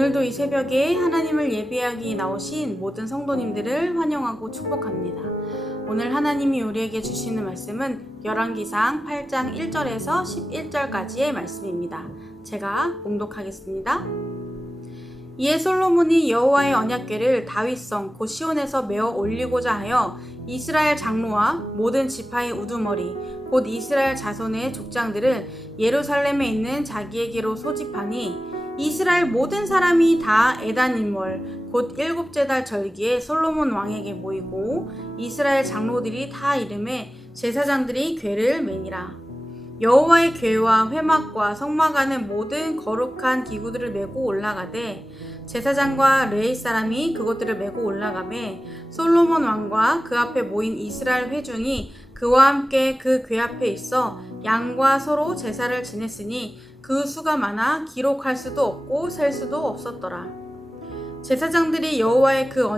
오늘도 이 새벽에 하나님을 예배하기 나오신 모든 성도님들을 환영하고 축복합니다. 오늘 하나님이 우리에게 주시는 말씀은 열왕기상 8장 1절에서 11절까지의 말씀입니다. 제가 봉독하겠습니다. 이에 솔로몬이 여호와의 언약궤를 다윗성 곧 시온에서 메어 올리고자 하여 이스라엘 장로와 모든 지파의 우두머리 곧 이스라엘 자손의 족장들을 예루살렘에 있는 자기에게로 소집하니 이스라엘 모든 사람이 다 에단일월 곧 7째 달 절기에 솔로몬 왕에게 모이고 이스라엘 장로들이 다 이름에 제사장들이 궤를 매니라. 여호와의 궤와 회막과 성막 안에 모든 거룩한 기구들을 메고 올라가되 제사장과 레위 사람이 그것들을 메고 올라가매 솔로몬 왕과 그 앞에 모인 이스라엘 회중이 그와 함께 그 궤 앞에 있어 양과 서로 제사를 지냈으니 그 수가 많아 기록할 수도 없고 셀 수도 없었더라. 제사장들이 여호와의 그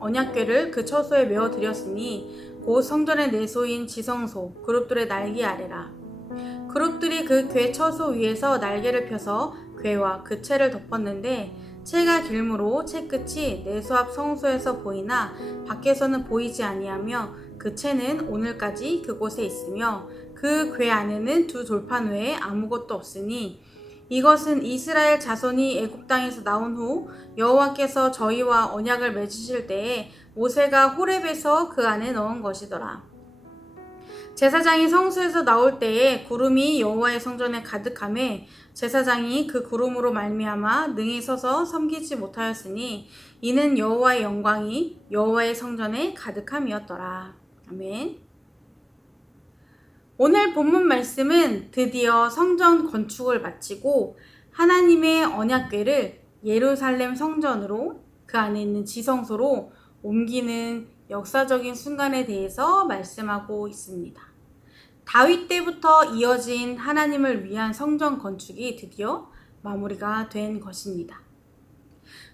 언약궤를 그 처소에 메어 드렸으니 곧 성전의 내소인 지성소 그룹들의 날개 아래라. 그룹들이 그 궤 처소 위에서 날개를 펴서 궤와 그 채를 덮었는데 채가 길므로 채 끝이 내소 앞 성소에서 보이나 밖에서는 보이지 아니하며 그 채는 오늘까지 그곳에 있으며 그 궤 안에는 두 돌판 외에 아무것도 없으니 이것은 이스라엘 자손이 애굽 땅에서 나온 후 여호와께서 저희와 언약을 맺으실 때에 모세가 호렙에서 그 안에 넣은 것이더라. 제사장이 성소에서 나올 때에 구름이 여호와의 성전에 가득하매 제사장이 그 구름으로 말미암아 능히 서서 섬기지 못하였으니 이는 여호와의 영광이 여호와의 성전에 가득함이었더라. 아멘. 오늘 본문 말씀은 드디어 성전 건축을 마치고 하나님의 언약궤를 예루살렘 성전으로 그 안에 있는 지성소로 옮기는 역사적인 순간에 대해서 말씀하고 있습니다. 다윗 때부터 이어진 하나님을 위한 성전 건축이 드디어 마무리가 된 것입니다.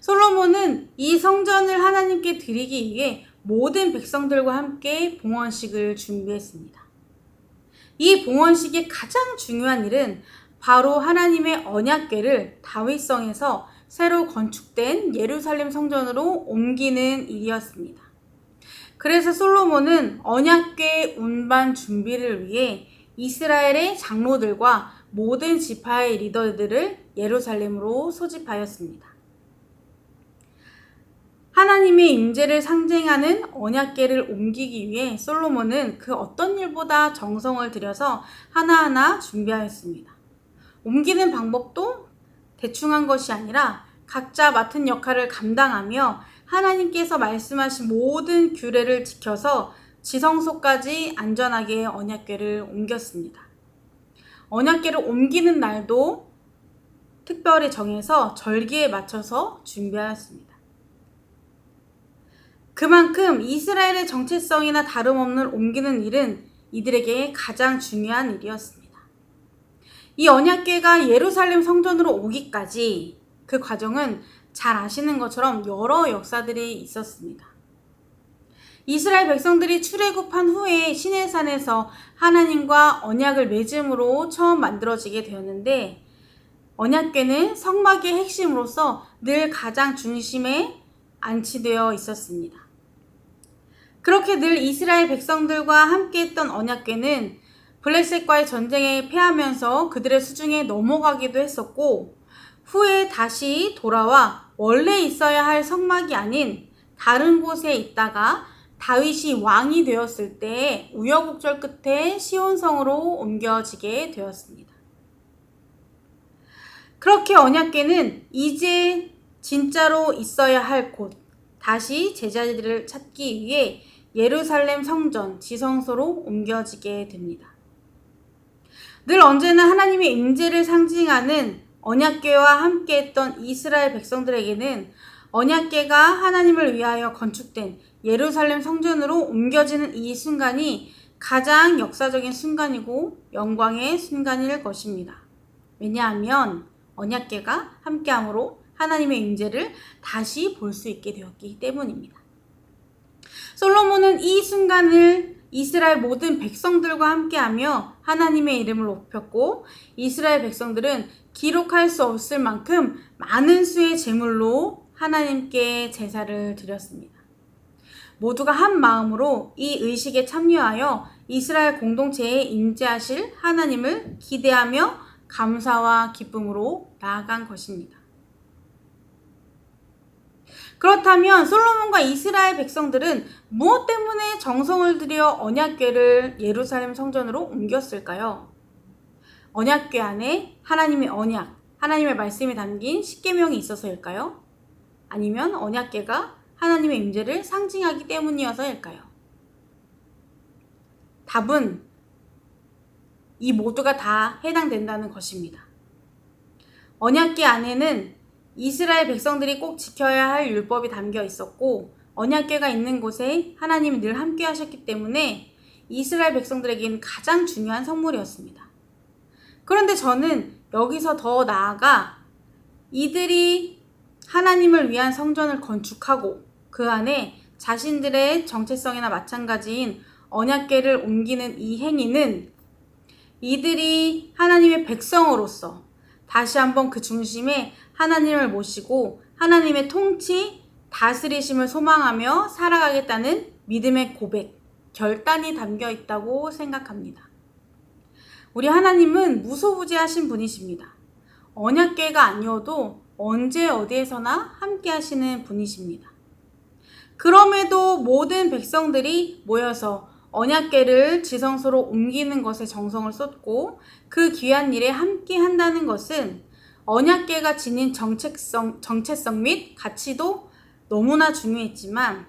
솔로몬은 이 성전을 하나님께 드리기 위해 모든 백성들과 함께 봉헌식을 준비했습니다. 이 봉헌식의 가장 중요한 일은 바로 하나님의 언약궤를 다윗성에서 새로 건축된 예루살렘 성전으로 옮기는 일이었습니다. 그래서 솔로몬은 언약궤 운반 준비를 위해 이스라엘의 장로들과 모든 지파의 리더들을 예루살렘으로 소집하였습니다. 하나님의 임재를 상징하는 언약궤를 옮기기 위해 솔로몬은 그 어떤 일보다 정성을 들여서 하나하나 준비하였습니다. 옮기는 방법도 대충 한 것이 아니라 각자 맡은 역할을 감당하며 하나님께서 말씀하신 모든 규례를 지켜서 지성소까지 안전하게 언약궤를 옮겼습니다. 언약궤를 옮기는 날도 특별히 정해서 절기에 맞춰서 준비하였습니다. 그만큼 이스라엘의 정체성이나 다름없는 옮기는 일은 이들에게 가장 중요한 일이었습니다. 이 언약궤가 예루살렘 성전으로 오기까지 그 과정은 잘 아시는 것처럼 여러 역사들이 있었습니다. 이스라엘 백성들이 출애굽한 후에 시내산에서 하나님과 언약을 맺음으로 처음 만들어지게 되었는데 언약궤는 성막의 핵심으로서 늘 가장 중심에 안치되어 있었습니다. 그렇게 늘 이스라엘 백성들과 함께했던 언약궤는 블레셋과의 전쟁에 패하면서 그들의 수중에 넘어가기도 했었고 후에 다시 돌아와 원래 있어야 할 성막이 아닌 다른 곳에 있다가 다윗이 왕이 되었을 때 우여곡절 끝에 시온성으로 옮겨지게 되었습니다. 그렇게 언약궤는 이제 진짜로 있어야 할 곳, 다시 제자리를 찾기 위해 예루살렘 성전 지성소로 옮겨지게 됩니다. 늘 언제나 하나님의 임재를 상징하는 언약궤와 함께했던 이스라엘 백성들에게는 언약궤가 하나님을 위하여 건축된 예루살렘 성전으로 옮겨지는 이 순간이 가장 역사적인 순간이고 영광의 순간일 것입니다. 왜냐하면 언약궤가 함께함으로 하나님의 임재를 다시 볼 수 있게 되었기 때문입니다. 솔로몬은 이 순간을 이스라엘 모든 백성들과 함께하며 하나님의 이름을 높였고 이스라엘 백성들은 기록할 수 없을 만큼 많은 수의 제물로 하나님께 제사를 드렸습니다. 모두가 한 마음으로 이 의식에 참여하여 이스라엘 공동체에 임재하실 하나님을 기대하며 감사와 기쁨으로 나아간 것입니다. 그렇다면 솔로몬과 이스라엘 백성들은 무엇 때문에 정성을 들여 언약궤를 예루살렘 성전으로 옮겼을까요? 언약궤 안에 하나님의 언약, 하나님의 말씀이 담긴 십계명이 있어서일까요? 아니면 언약궤가 하나님의 임재를 상징하기 때문이어서일까요? 답은 이 모두가 다 해당된다는 것입니다. 언약궤 안에는 이스라엘 백성들이 꼭 지켜야 할 율법이 담겨 있었고, 언약궤가 있는 곳에 하나님이 늘 함께 하셨기 때문에 이스라엘 백성들에게는 가장 중요한 선물이었습니다. 그런데 저는 여기서 더 나아가 이들이 하나님을 위한 성전을 건축하고 그 안에 자신들의 정체성이나 마찬가지인 언약궤를 옮기는 이 행위는 이들이 하나님의 백성으로서 다시 한번 그 중심에 하나님을 모시고 하나님의 통치, 다스리심을 소망하며 살아가겠다는 믿음의 고백, 결단이 담겨 있다고 생각합니다. 우리 하나님은 무소부지하신 분이십니다. 언약궤가 아니어도 언제 어디에서나 함께 하시는 분이십니다. 그럼에도 모든 백성들이 모여서 언약궤를 지성소로 옮기는 것에 정성을 쏟고 그 귀한 일에 함께 한다는 것은 언약궤가 지닌 정체성 및 가치도 너무나 중요했지만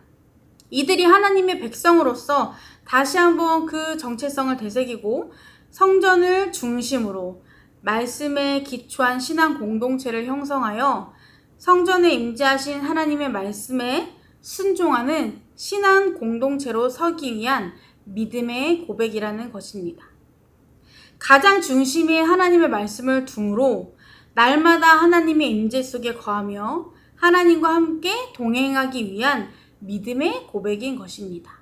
이들이 하나님의 백성으로서 다시 한번 그 정체성을 되새기고 성전을 중심으로 말씀에 기초한 신앙 공동체를 형성하여 성전에 임재하신 하나님의 말씀에 순종하는 신앙 공동체로 서기 위한 믿음의 고백이라는 것입니다. 가장 중심에 하나님의 말씀을 둠으로 날마다 하나님의 임재 속에 거하며 하나님과 함께 동행하기 위한 믿음의 고백인 것입니다.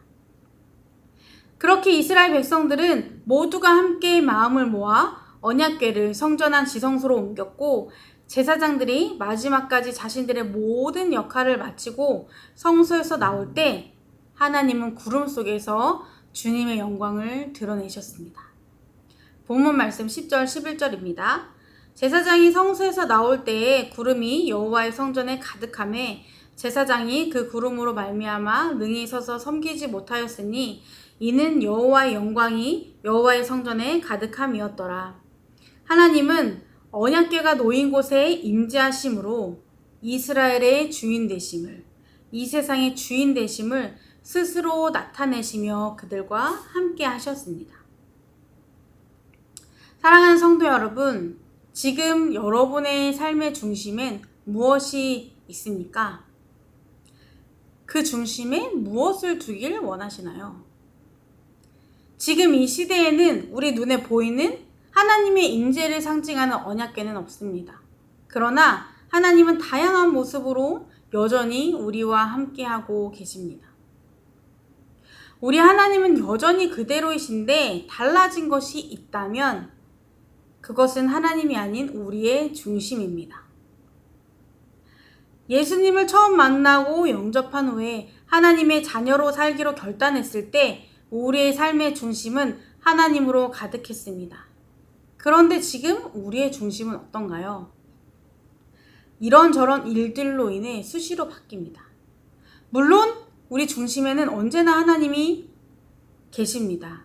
그렇게 이스라엘 백성들은 모두가 함께 마음을 모아 언약궤를 성전 안 지성소로 옮겼고, 제사장들이 마지막까지 자신들의 모든 역할을 마치고 성소에서 나올 때 하나님은 구름 속에서 주님의 영광을 드러내셨습니다. 본문 말씀 10절 11절입니다. 제사장이 성소에서 나올 때에 구름이 여호와의 성전에 가득하매 제사장이 그 구름으로 말미암아 능히 서서 섬기지 못하였으니 이는 여호와의 영광이 여호와의 성전에 가득함이었더라. 하나님은 언약궤가 놓인 곳에 임재하심으로 이스라엘의 주인 되심을, 이 세상의 주인 되심을 스스로 나타내시며 그들과 함께 하셨습니다. 사랑하는 성도 여러분, 지금 여러분의 삶의 중심엔 무엇이 있습니까? 그 중심에 무엇을 두길 원하시나요? 지금 이 시대에는 우리 눈에 보이는 하나님의 임재를 상징하는 언약궤는 없습니다. 그러나 하나님은 다양한 모습으로 여전히 우리와 함께하고 계십니다. 우리 하나님은 여전히 그대로이신데 달라진 것이 있다면 그것은 하나님이 아닌 우리의 중심입니다. 예수님을 처음 만나고 영접한 후에 하나님의 자녀로 살기로 결단했을 때 우리의 삶의 중심은 하나님으로 가득했습니다. 그런데 지금 우리의 중심은 어떤가요? 이런저런 일들로 인해 수시로 바뀝니다. 물론 우리 중심에는 언제나 하나님이 계십니다.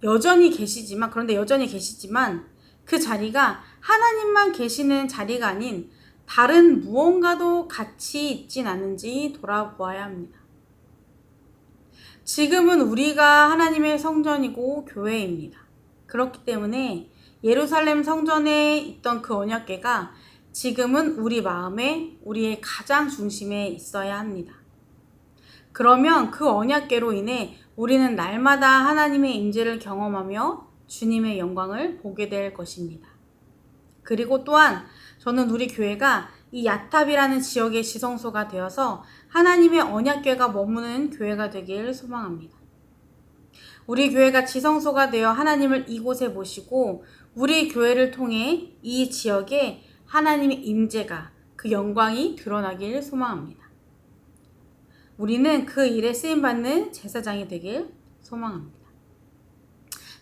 그런데 여전히 계시지만 그 자리가 하나님만 계시는 자리가 아닌 다른 무언가도 같이 있진 않은지 돌아보아야 합니다. 지금은 우리가 하나님의 성전이고 교회입니다. 그렇기 때문에 예루살렘 성전에 있던 그 언약궤가 지금은 우리 마음에, 우리의 가장 중심에 있어야 합니다. 그러면 그 언약궤로 인해 우리는 날마다 하나님의 임재를 경험하며 주님의 영광을 보게 될 것입니다. 그리고 또한 저는 우리 교회가 이 야탑이라는 지역의 지성소가 되어서 하나님의 언약궤가 머무는 교회가 되길 소망합니다. 우리 교회가 지성소가 되어 하나님을 이곳에 모시고 우리 교회를 통해 이 지역에 하나님의 임재가, 그 영광이 드러나길 소망합니다. 우리는 그 일에 쓰임받는 제사장이 되길 소망합니다.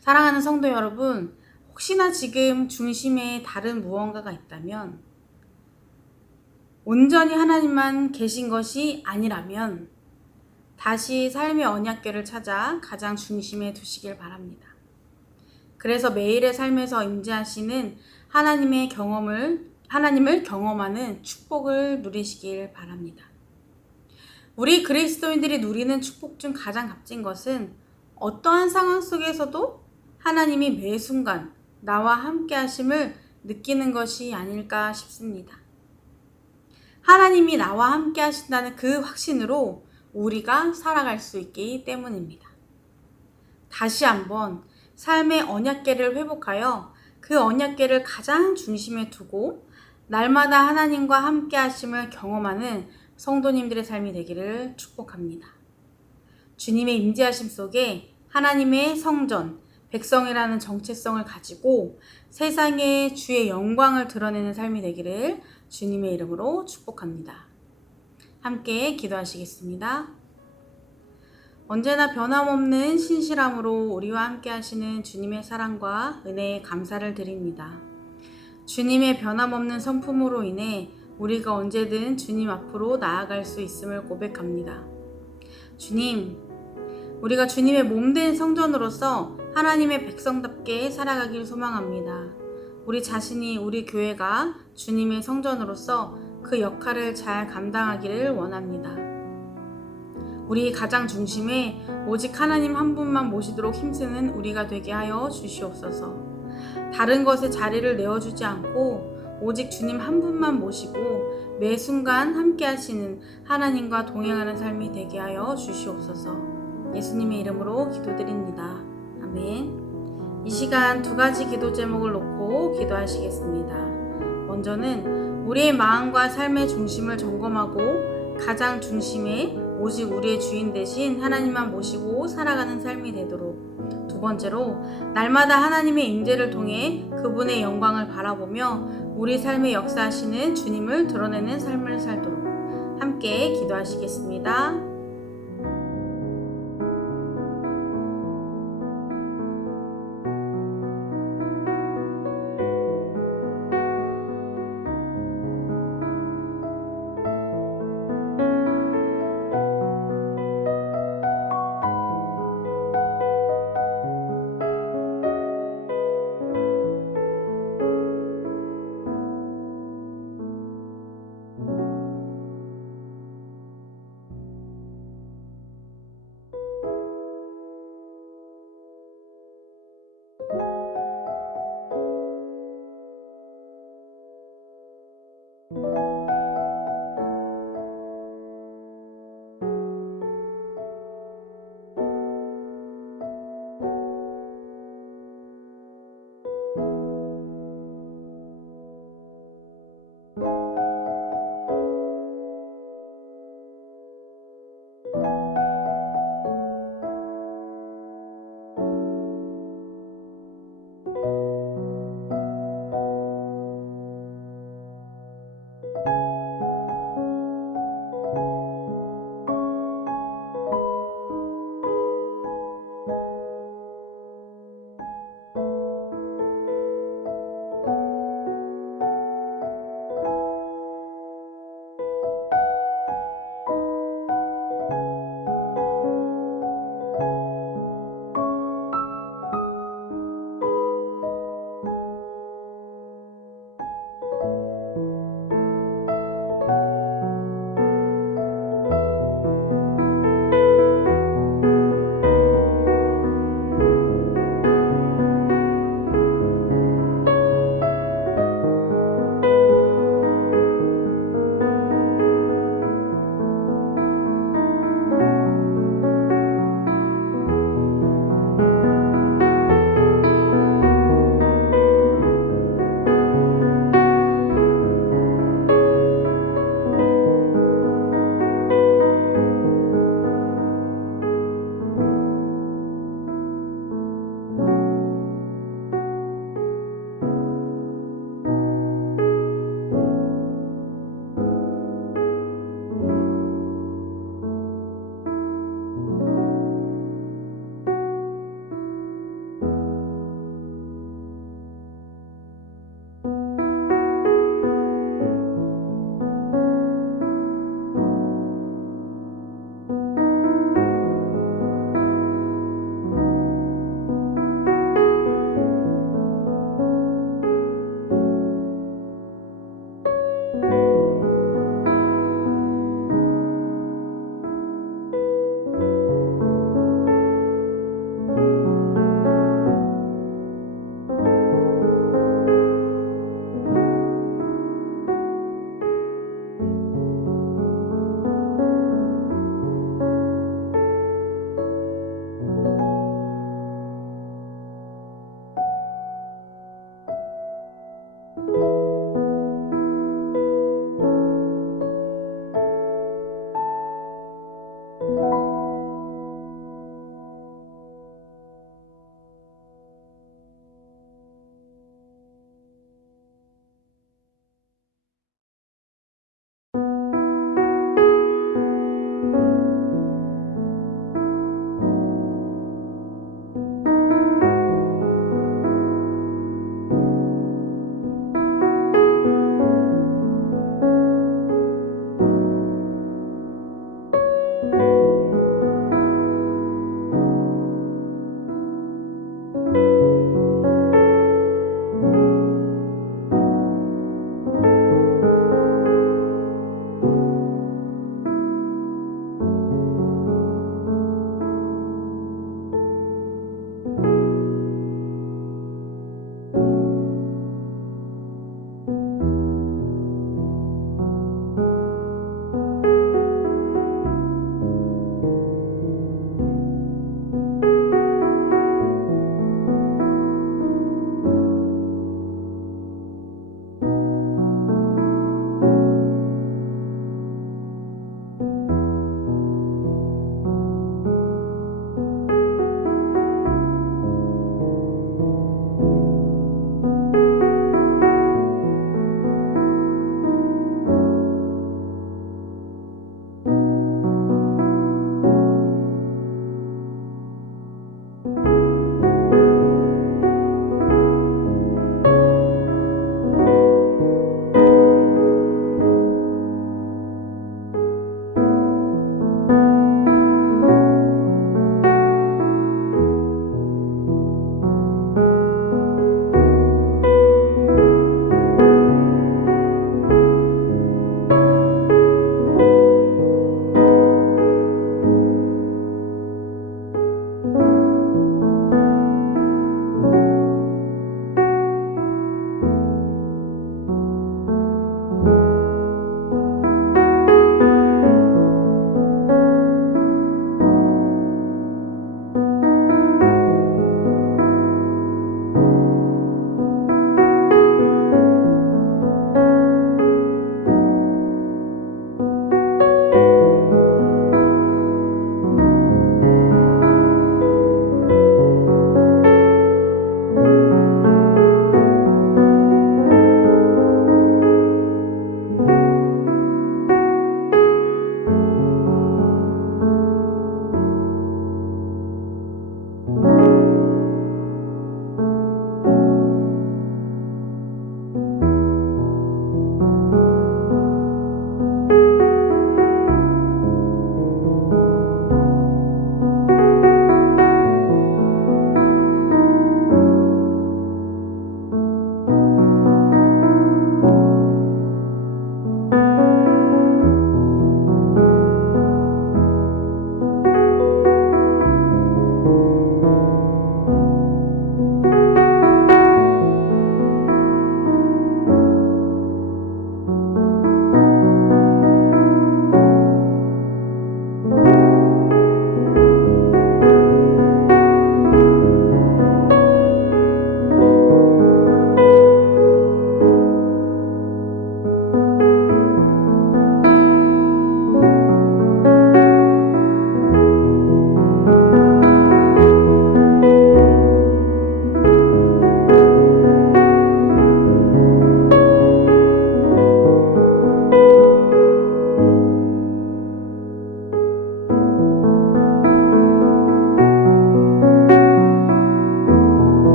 사랑하는 성도 여러분, 혹시나 지금 중심에 다른 무언가가 있다면, 온전히 하나님만 계신 것이 아니라면 다시 삶의 언약궤를 찾아 가장 중심에 두시길 바랍니다. 그래서 매일의 삶에서 임재하시는 하나님을 경험하는 축복을 누리시길 바랍니다. 우리 그리스도인들이 누리는 축복 중 가장 값진 것은 어떠한 상황 속에서도 하나님이 매 순간 나와 함께 하심을 느끼는 것이 아닐까 싶습니다. 하나님이 나와 함께 하신다는 그 확신으로 우리가 살아갈 수 있기 때문입니다. 다시 한번 삶의 언약궤를 회복하여 그 언약궤를 가장 중심에 두고 날마다 하나님과 함께 하심을 경험하는 성도님들의 삶이 되기를 축복합니다. 주님의 임재하심 속에 하나님의 성전, 백성이라는 정체성을 가지고 세상에 주의 영광을 드러내는 삶이 되기를 주님의 이름으로 축복합니다. 함께 기도하시겠습니다. 언제나 변함없는 신실함으로 우리와 함께 하시는 주님의 사랑과 은혜에 감사를 드립니다. 주님의 변함없는 성품으로 인해 우리가 언제든 주님 앞으로 나아갈 수 있음을 고백합니다. 주님, 우리가 주님의 몸된 성전으로서 하나님의 백성답게 살아가길 소망합니다. 우리 자신이, 우리 교회가 주님의 성전으로서 그 역할을 잘 감당하기를 원합니다. 우리 가장 중심에 오직 하나님 한 분만 모시도록 힘쓰는 우리가 되게 하여 주시옵소서. 다른 것에 자리를 내어주지 않고 오직 주님 한 분만 모시고 매 순간 함께 하시는 하나님과 동행하는 삶이 되게 하여 주시옵소서. 예수님의 이름으로 기도드립니다. 아멘. 이 시간 두 가지 기도 제목을 놓고 기도하시겠습니다. 먼저는 우리의 마음과 삶의 중심을 점검하고 가장 중심에 오직 우리의 주인 대신 하나님만 모시고 살아가는 삶이 되도록, 두 번째로 날마다 하나님의 임재를 통해 그분의 영광을 바라보며 우리 삶에 역사하시는 주님을 드러내는 삶을 살도록 함께 기도하시겠습니다.